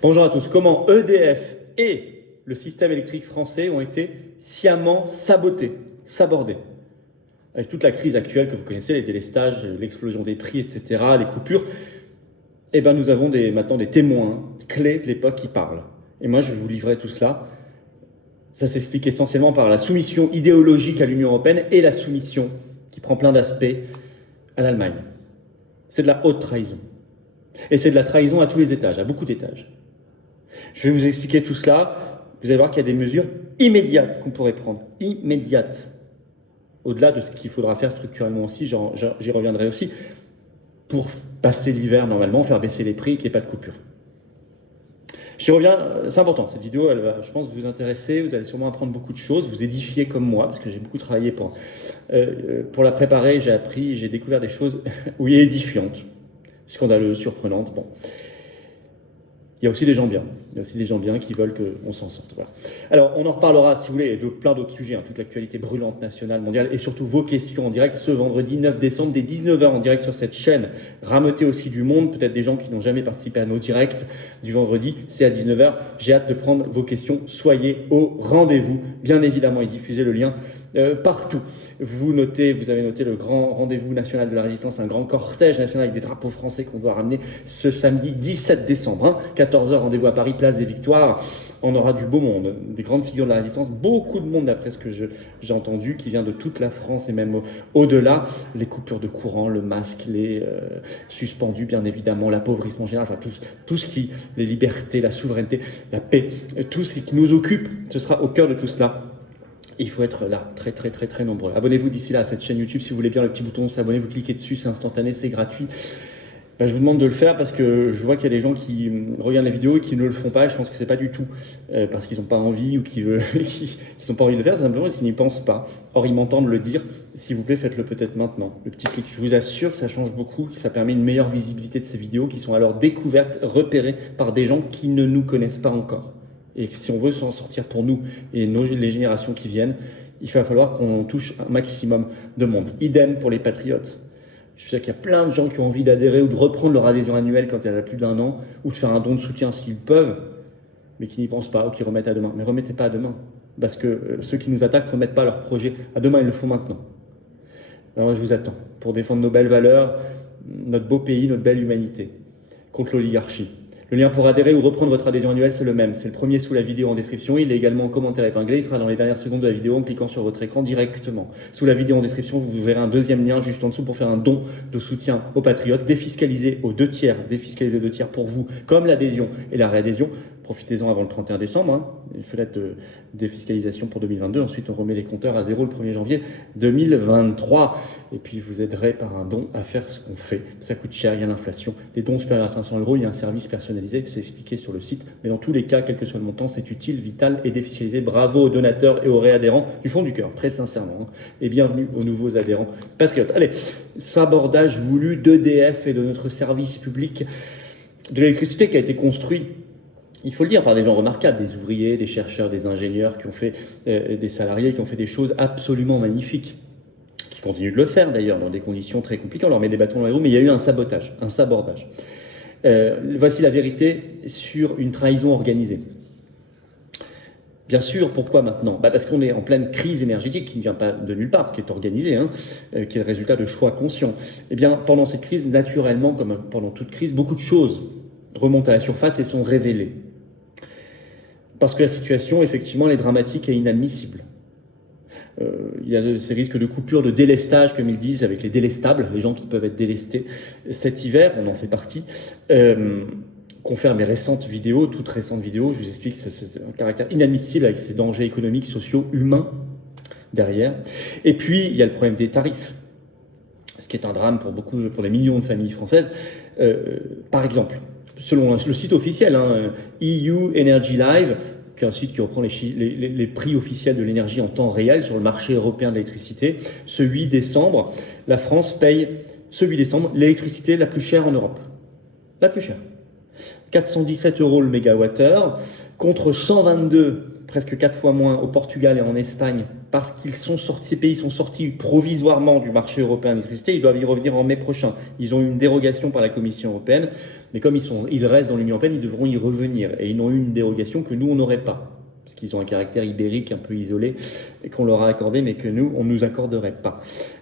Bonjour à tous. Comment EDF et le système électrique français ont été sciemment sabotés, sabordés? Avec toute la crise actuelle que vous connaissez, les délestages, l'explosion des prix, etc., les coupures, eh ben nous avons maintenant des témoins clés de l'époque qui parlent. Et moi, je vais vous livrer tout cela. Ça s'explique essentiellement par la soumission idéologique à l'Union européenne et la soumission, qui prend plein d'aspects, à l'Allemagne. C'est de la haute trahison. Et c'est de la trahison à tous les étages, à beaucoup d'étages. Je vais vous expliquer tout cela. Vous allez voir qu'il y a des mesures immédiates qu'on pourrait prendre. Immédiates. Au-delà de ce qu'il faudra faire structurellement aussi, j'y reviendrai aussi, pour passer l'hiver normalement, faire baisser les prix, qu'il n'y ait pas de coupure. J'y reviens, c'est important, cette vidéo, elle va, je pense, vous intéresser, vous allez sûrement apprendre beaucoup de choses, vous édifier comme moi, parce que j'ai beaucoup travaillé pour la préparer, j'ai appris, j'ai découvert des choses, oui, édifiantes, scandaleuses, surprenantes, bon. Il y a aussi des gens bien. Il y a aussi des gens bien qui veulent qu'on s'en sorte. Voilà. Alors, on en reparlera, si vous voulez, de plein d'autres sujets, toute l'actualité brûlante nationale, mondiale, et surtout vos questions en direct ce vendredi 9 décembre, dès 19h en direct sur cette chaîne. Rameuter aussi du monde, peut-être des gens qui n'ont jamais participé à nos directs du vendredi, c'est à 19h. J'ai hâte de prendre vos questions. Soyez au rendez-vous, bien évidemment, et diffusez le lien partout. Vous avez noté le grand rendez-vous national de la résistance, un grand cortège national avec des drapeaux français qu'on doit ramener ce samedi 17 décembre. 14h, rendez-vous à Paris, place des Victoires. On aura du beau monde, des grandes figures de la résistance, beaucoup de monde d'après ce que j'ai entendu, qui vient de toute la France et même au-delà. Les coupures de courant, le masque, les suspendus bien évidemment, l'appauvrissement général, enfin tout ce qui, les libertés, la souveraineté, la paix, tout ce qui nous occupe, ce sera au cœur de tout cela. Il faut être là, très très très très nombreux. Abonnez-vous d'ici là à cette chaîne YouTube si vous voulez bien, le petit bouton s'abonner, vous cliquez dessus, c'est instantané, c'est gratuit. Je vous demande de le faire parce que je vois qu'il y a des gens qui regardent les vidéos et qui ne le font pas. Je pense que c'est pas du tout parce qu'ils n'ont pas envie ou qu'ils n'ont pas envie de le faire, c'est simplement parce qu'ils n'y pensent pas. Or, ils m'entendent le dire. S'il vous plaît, faites-le peut-être maintenant. Le petit clic, je vous assure, ça change beaucoup. Ça permet une meilleure visibilité de ces vidéos qui sont alors découvertes, repérées par des gens qui ne nous connaissent pas encore. Et si on veut s'en sortir pour nous et les générations qui viennent, il va falloir qu'on touche un maximum de monde. Idem pour les patriotes. Je sais qu'il y a plein de gens qui ont envie d'adhérer ou de reprendre leur adhésion annuelle quand elle a plus d'1 an, ou de faire un don de soutien s'ils peuvent, mais qui n'y pensent pas ou qui remettent à demain. Mais remettez pas à demain, parce que ceux qui nous attaquent ne remettent pas leur projet à demain, ils le font maintenant. Alors moi, je vous attends pour défendre nos belles valeurs, notre beau pays, notre belle humanité, contre l'oligarchie. Le lien pour adhérer ou reprendre votre adhésion annuelle, c'est le même. C'est le premier sous la vidéo en description. Il est également en commentaire épinglé. Il sera dans les dernières secondes de la vidéo en cliquant sur votre écran directement. Sous la vidéo en description, vous verrez un deuxième lien juste en dessous pour faire un don de soutien aux patriotes, défiscalisé aux 2 tiers, défiscalisé aux 2 tiers pour vous, comme l'adhésion et la réadhésion. Profitez-en avant le 31 décembre. Une fenêtre de défiscalisation pour 2022. Ensuite, on remet les compteurs à zéro le 1er janvier 2023. Et puis, vous aiderez par un don à faire ce qu'on fait. Ça coûte cher, il y a l'inflation. Des dons supérieurs à 500 €, il y a un service personnalisé. C'est expliqué sur le site. Mais dans tous les cas, quel que soit le montant, c'est utile, vital et défiscalisé. Bravo aux donateurs et aux réadhérents du fond du cœur, très sincèrement. Et bienvenue aux nouveaux adhérents patriotes. Allez, sabordage voulu d'EDF et de notre service public de l'électricité qui a été construit, il faut le dire, par des gens remarquables, des ouvriers, des chercheurs, des ingénieurs qui ont fait, des salariés qui ont fait des choses absolument magnifiques, qui continuent de le faire d'ailleurs dans des conditions très compliquées. On leur met des bâtons dans les roues, mais il y a eu un sabotage, un sabordage. Voici la vérité sur une trahison organisée. Bien sûr, pourquoi maintenant? Parce qu'on est en pleine crise énergétique qui ne vient pas de nulle part, qui est organisée, qui est le résultat de choix conscients. Eh bien, pendant cette crise, naturellement, comme pendant toute crise, beaucoup de choses remontent à la surface et sont révélées. Parce que la situation, effectivement, elle est dramatique et inadmissible. Il y a ces risques de coupure, de délestage, comme ils disent, avec les délestables, les gens qui peuvent être délestés cet hiver, on en fait partie. Confère mes récentes vidéos, toutes récentes vidéos, je vous explique, c'est un caractère inadmissible avec ces dangers économiques, sociaux, humains derrière. Et puis, il y a le problème des tarifs, ce qui est un drame pour des millions de familles françaises. Par exemple, selon le site officiel, EU Energy Live, qui est un site qui reprend les prix officiels de l'énergie en temps réel sur le marché européen de l'électricité, ce 8 décembre, la France paye, ce 8 décembre, l'électricité la plus chère en Europe. La plus chère. 417 € le mégawattheure, contre 122 presque 4 fois moins au Portugal et en Espagne, parce qu'ils sont sortis, ces pays sont sortis provisoirement du marché européen de l'électricité, ils doivent y revenir en mai prochain. Ils ont eu une dérogation par la Commission européenne, mais comme ils restent dans l'Union européenne, ils devront y revenir. Et ils n'ont eu une dérogation que nous, on n'aurait pas, parce qu'ils ont un caractère ibérique un peu isolé, et qu'on leur a accordé, mais que nous, on ne nous accorderait pas.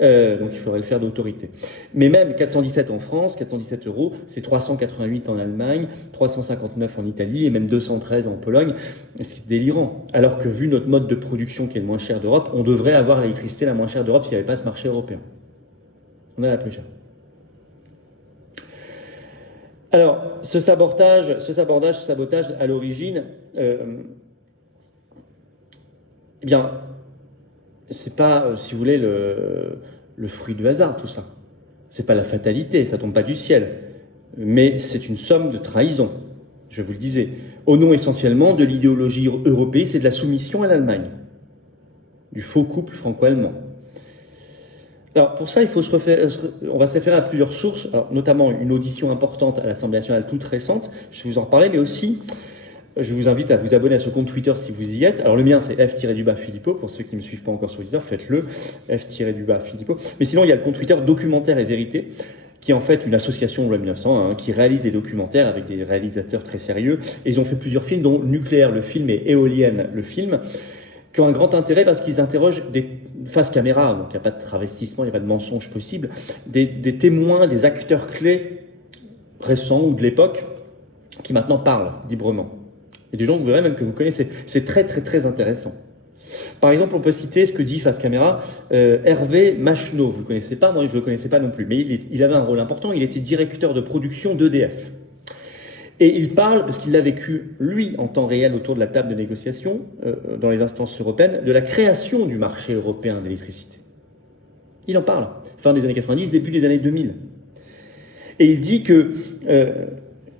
Donc il faudrait le faire d'autorité. Mais même 417 en France, 417 €, c'est 388 en Allemagne, 359 en Italie et même 213 en Pologne. C'est délirant. Alors que vu notre mode de production qui est le moins cher d'Europe, on devrait avoir l'électricité la moins chère d'Europe s'il n'y avait pas ce marché européen. On a la plus chère. Alors, ce sabotage à l'origine, eh bien, c'est pas, si vous voulez, le fruit du hasard, tout ça. C'est pas la fatalité, ça tombe pas du ciel. Mais c'est une somme de trahison, je vous le disais. Au nom essentiellement de l'idéologie européenne, c'est de la soumission à l'Allemagne. Du faux couple franco-allemand. Alors pour ça, on va se référer à plusieurs sources, alors, notamment une audition importante à l'Assemblée nationale toute récente, je vais vous en reparler, mais aussi je vous invite à vous abonner à ce compte Twitter si vous y êtes. Alors le mien c'est F-Philippot, pour ceux qui ne me suivent pas encore sur Twitter, faites-le, F-Philippot. Mais sinon il y a le compte Twitter Documentaire et Vérité, qui est en fait une association loi 1900 qui réalise des documentaires avec des réalisateurs très sérieux. Et ils ont fait plusieurs films, dont Nucléaire le film et Éolienne le film, qui ont un grand intérêt parce qu'ils interrogent des face caméra, donc il n'y a pas de travestissement, il n'y a pas de mensonge possible, des témoins, des acteurs clés récents ou de l'époque qui maintenant parlent librement. Et des gens, vous verrez même que vous connaissez. C'est très très très intéressant. Par exemple, on peut citer ce que dit face caméra Hervé Macheneau. Vous ne connaissez pas, moi je ne le connaissais pas non plus, mais il avait un rôle important, il était directeur de production d'EDF. Et il parle, parce qu'il l'a vécu, lui, en temps réel, autour de la table de négociation, dans les instances européennes, de la création du marché européen d'électricité. Il en parle, fin des années 90, début des années 2000. Et il dit que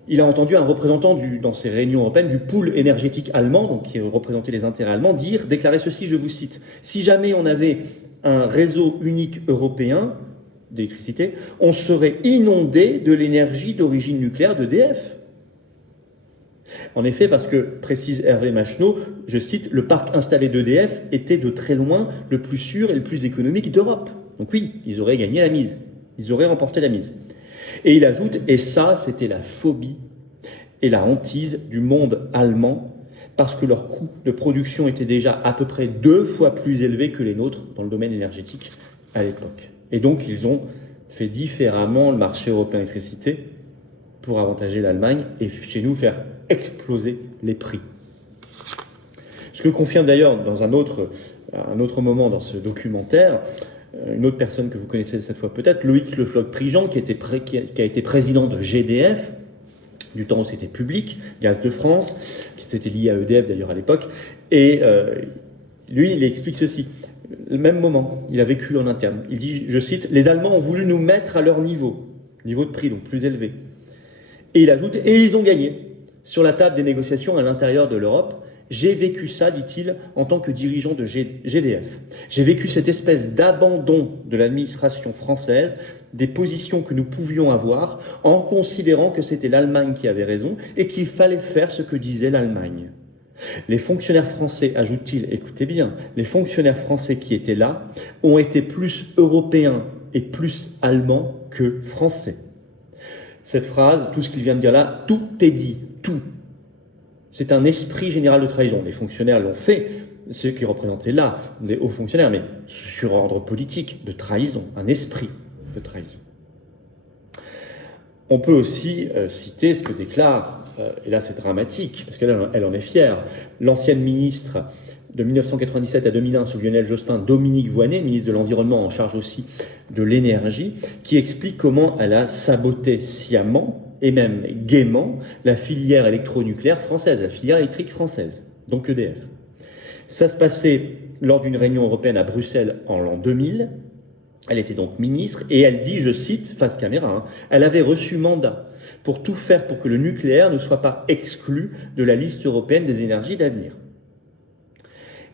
il a entendu un représentant dans ces réunions européennes du pool énergétique allemand, donc qui représentait les intérêts allemands, déclarer ceci, je vous cite, « Si jamais on avait un réseau unique européen d'électricité, on serait inondé de l'énergie d'origine nucléaire d'EDF. » En effet, parce que, précise Hervé Macheneau, je cite, « Le parc installé d'EDF était de très loin le plus sûr et le plus économique d'Europe. » Donc oui, ils auraient gagné la mise, ils auraient remporté la mise. Et il ajoute, et ça, c'était la phobie et la hantise du monde allemand, parce que leur coût de production était déjà à peu près 2 fois plus élevé que les nôtres dans le domaine énergétique à l'époque. Et donc, ils ont fait différemment le marché européen d'électricité pour avantager l'Allemagne et chez nous faire exploser les prix. Ce que confirme d'ailleurs dans un autre moment dans ce documentaire, une autre personne que vous connaissez cette fois peut-être, Loïc Le Floch-Prigent, qui a été président de GDF, du temps où c'était public, Gaz de France, qui s'était lié à EDF d'ailleurs à l'époque, et lui, il explique ceci. Le même moment, il a vécu en interne. Il dit, je cite, « Les Allemands ont voulu nous mettre à leur niveau de prix, donc plus élevé. » Et il ajoute, « Et ils ont gagné sur la table des négociations à l'intérieur de l'Europe. J'ai vécu ça, dit-il, en tant que dirigeant de GDF. J'ai vécu cette espèce d'abandon de l'administration française, des positions que nous pouvions avoir, en considérant que c'était l'Allemagne qui avait raison et qu'il fallait faire ce que disait l'Allemagne. Les fonctionnaires français, ajoute-t-il, écoutez bien, les fonctionnaires français qui étaient là ont été plus européens et plus allemands que français. » Cette phrase, tout ce qu'il vient de dire là, tout est dit, tout. C'est un esprit général de trahison. Les fonctionnaires l'ont fait, ceux qui représentaient là, des hauts fonctionnaires, mais sur ordre politique, de trahison, un esprit de trahison. On peut aussi citer ce que déclare, et là c'est dramatique, parce qu'elle en est fière, l'ancienne ministre de 1997 à 2001 sous Lionel Jospin, Dominique Voynet, ministre de l'Environnement en charge aussi de l'énergie, qui explique comment elle a saboté sciemment et même gaiement la filière électronucléaire française, la filière électrique française, donc EDF. Ça se passait lors d'une réunion européenne à Bruxelles en l'an 2000. Elle était donc ministre et elle dit, je cite, face caméra, elle avait reçu mandat pour tout faire pour que le nucléaire ne soit pas exclu de la liste européenne des énergies d'avenir.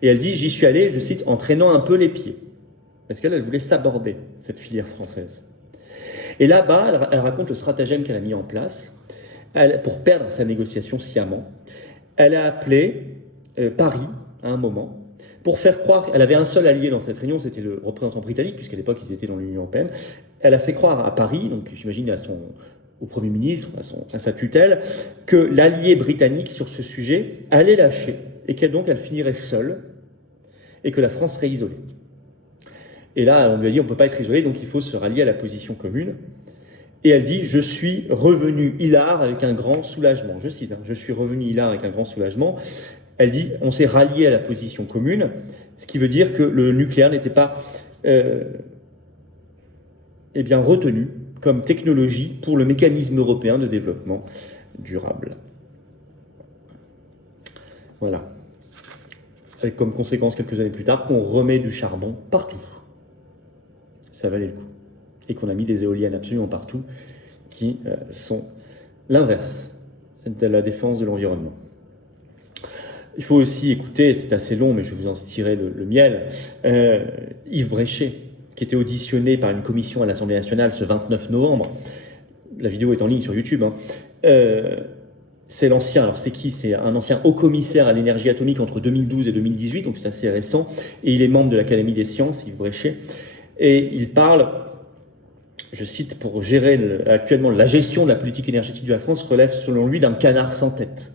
Et elle dit, j'y suis allée, je cite, en traînant un peu les pieds, parce qu'elle voulait saborder cette filière française. Et là-bas, elle raconte le stratagème qu'elle a mis en place pour perdre sa négociation sciemment. Elle a appelé Paris à un moment pour faire croire qu'elle avait un seul allié dans cette réunion, c'était le représentant britannique, puisqu'à l'époque ils étaient dans l'Union européenne. Elle a fait croire à Paris, donc j'imagine au Premier ministre, à sa tutelle, que l'allié britannique sur ce sujet allait lâcher et qu'elle donc elle finirait seule et que la France serait isolée. Et là, on lui a dit on ne peut pas être isolé, donc il faut se rallier à la position commune. Et elle dit « Je suis revenu hilar avec un grand soulagement ». Je cite, « Je suis revenu hilar avec un grand soulagement ». Elle dit « On s'est rallié à la position commune », ce qui veut dire que le nucléaire n'était pas retenu comme technologie pour le mécanisme européen de développement durable. Voilà. Avec comme conséquence, quelques années plus tard, qu'on remet du charbon partout. Ça valait le coup. Et qu'on a mis des éoliennes absolument partout, qui sont l'inverse de la défense de l'environnement. Il faut aussi écouter, c'est assez long, mais je vais vous en tirer le miel, Yves Bréchet, qui était auditionné par une commission à l'Assemblée nationale ce 29 novembre. La vidéo est en ligne sur YouTube. C'est l'ancien, alors c'est qui? C'est un ancien haut-commissaire à l'énergie atomique entre 2012 et 2018, donc c'est assez récent, et il est membre de l'Académie des sciences, Yves Bréchet, et il parle, je cite, pour gérer actuellement la gestion de la politique énergétique de la France relève selon lui d'un canard sans tête.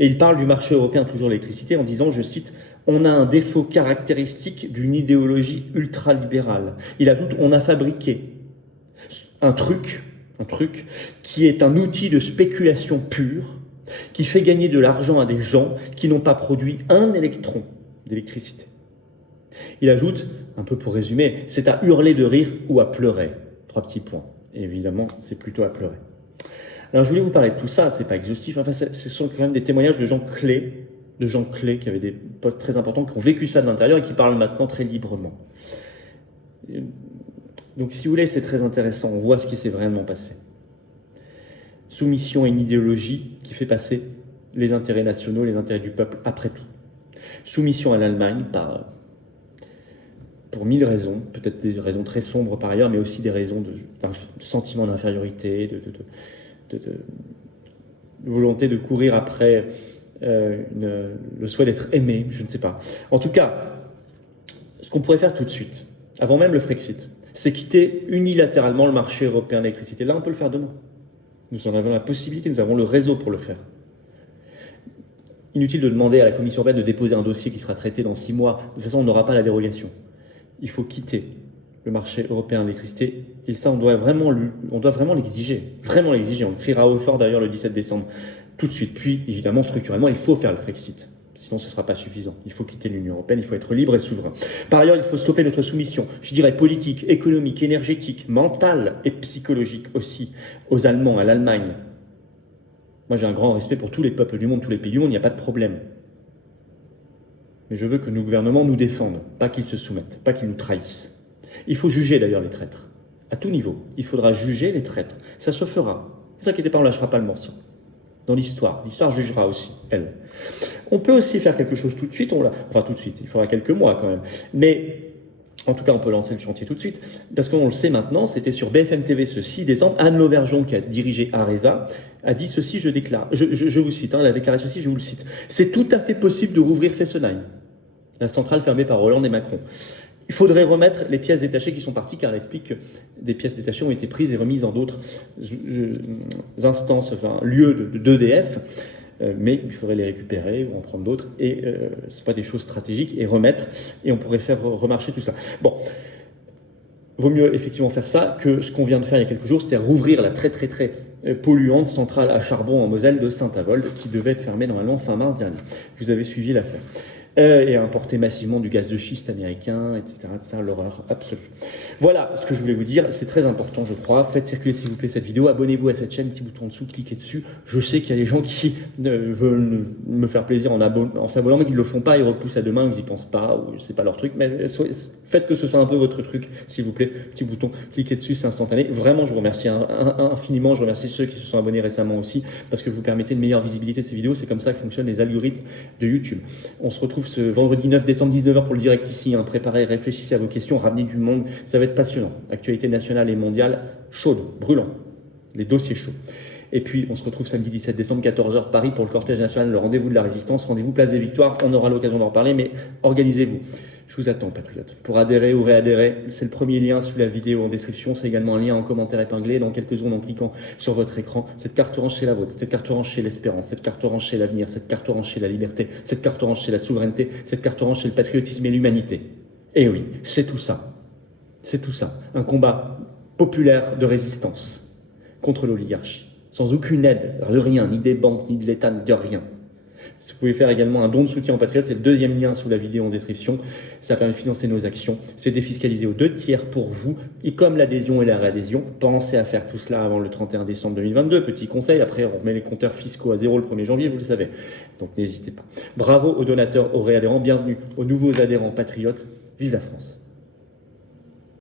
Et il parle du marché européen, toujours l'électricité, en disant, je cite, on a un défaut caractéristique d'une idéologie ultralibérale. Il ajoute, on a fabriqué un truc qui est un outil de spéculation pure, qui fait gagner de l'argent à des gens qui n'ont pas produit un électron d'électricité. Il ajoute, un peu pour résumer, c'est à hurler de rire ou à pleurer. 3 petits points. Et évidemment, c'est plutôt à pleurer. Alors, je voulais vous parler de tout ça, c'est pas exhaustif, enfin, ce sont quand même des témoignages de gens clés qui avaient des postes très importants, qui ont vécu ça de l'intérieur et qui parlent maintenant très librement. Donc, si vous voulez, c'est très intéressant, on voit ce qui s'est vraiment passé. Soumission à une idéologie qui fait passer les intérêts nationaux, les intérêts du peuple après tout. Soumission à l'Allemagne pour 1000 raisons, peut-être des raisons très sombres par ailleurs, mais aussi des raisons de sentiment d'infériorité, de volonté de courir après le souhait d'être aimé, je ne sais pas. En tout cas, ce qu'on pourrait faire tout de suite, avant même le Frexit, c'est quitter unilatéralement le marché européen de l'électricité. Là, on peut le faire demain. Nous en avons la possibilité, nous avons le réseau pour le faire. Inutile de demander à la Commission européenne de déposer un dossier qui sera traité dans 6 mois. De toute façon, on n'aura pas la dérogation. Il faut quitter le marché européen de l'électricité. Et ça, on doit vraiment l'exiger. Vraiment l'exiger. On le criera haut et fort d'ailleurs le 17 décembre, tout de suite. Puis, évidemment, structurellement, il faut faire le Frexit. Sinon, ce ne sera pas suffisant. Il faut quitter l'Union européenne, il faut être libre et souverain. Par ailleurs, il faut stopper notre soumission, je dirais politique, économique, énergétique, mentale et psychologique aussi, aux Allemands, à l'Allemagne. Moi, j'ai un grand respect pour tous les peuples du monde, tous les pays du monde, il n'y a pas de problème. Mais je veux que nos gouvernements nous défendent, pas qu'ils se soumettent, pas qu'ils nous trahissent. Il faut juger d'ailleurs les traîtres, à tout niveau. Il faudra juger les traîtres. Ça se fera. Ne vous inquiétez pas, on ne lâchera pas le morceau. Dans l'histoire jugera aussi, elle. On peut aussi faire quelque chose tout de suite, enfin tout de suite, il faudra quelques mois quand même. Mais en tout cas, on peut lancer le chantier tout de suite, parce qu'on le sait maintenant, c'était sur BFM TV ce 6 décembre, Anne Lauvergeon, qui a dirigé Areva, a dit ceci, je vous cite, elle a déclaré ceci, je vous le cite. C'est tout à fait possible de rouvrir Fessenheim, la centrale fermée par Hollande et Macron. Il faudrait remettre les pièces détachées qui sont parties, car elle explique que des pièces détachées ont été prises et remises dans d'autres instances, enfin lieux d'EDF, mais il faudrait les récupérer ou en prendre d'autres, et ce n'est pas des choses stratégiques, et remettre, et on pourrait faire remarcher tout ça. Bon, vaut mieux effectivement faire ça que ce qu'on vient de faire il y a quelques jours, c'est rouvrir la très polluante centrale à charbon en Moselle de Saint-Avold, qui devait être fermée normalement fin mars dernier. Vous avez suivi l'affaire. Et importer massivement du gaz de schiste américain, etc. C'est l'horreur absolue. Voilà ce que je voulais vous dire, c'est très important je crois. Faites circuler s'il vous plaît cette vidéo, abonnez-vous à cette chaîne, petit bouton en dessous, cliquez dessus. Je sais qu'il y a des gens qui veulent me faire plaisir en s'abonnant, mais qui ne le font pas, ils repoussent à demain, ou ils n'y pensent pas, ou c'est pas leur truc, mais faites que ce soit un peu votre truc, s'il vous plaît. Petit bouton, cliquez dessus, c'est instantané. Vraiment, je vous remercie infiniment, je remercie ceux qui se sont abonnés récemment aussi, parce que vous permettez une meilleure visibilité de ces vidéos, c'est comme ça que fonctionnent les algorithmes de YouTube. On se retrouve ce vendredi 9 décembre 19h pour le direct ici, préparez, réfléchissez à vos questions, ramenez du monde, ça va être passionnant. Actualité nationale et mondiale chaude, brûlant, les dossiers chauds. Et puis, on se retrouve samedi 17 décembre, 14h, Paris, pour le cortège national, le rendez-vous de la résistance. Rendez-vous place des Victoires. On aura l'occasion d'en reparler, mais organisez-vous. Je vous attends, patriotes. Pour adhérer ou réadhérer, c'est le premier lien sous la vidéo en description. C'est également un lien en commentaire épinglé dans quelques secondes en cliquant sur votre écran. Cette carte orange, c'est la vôtre. Cette carte orange, c'est l'espérance. Cette carte orange, c'est l'avenir. Cette carte orange, c'est la liberté. Cette carte orange, c'est la souveraineté. Cette carte orange, c'est le patriotisme et l'humanité. Et oui, c'est tout ça. C'est tout ça. Un combat populaire de résistance contre l'oligarchie. Sans aucune aide, de rien, ni des banques, ni de l'État, ni de rien. Vous pouvez faire également un don de soutien aux patriotes, c'est le deuxième lien sous la vidéo en description. Ça permet de financer nos actions. C'est défiscalisé aux 2/3 pour vous. Et comme l'adhésion et la réadhésion, pensez à faire tout cela avant le 31 décembre 2022. Petit conseil, après on remet les compteurs fiscaux à 0 le 1er janvier, vous le savez. Donc n'hésitez pas. Bravo aux donateurs, aux réadhérents. Bienvenue aux nouveaux adhérents patriotes. Vive la France!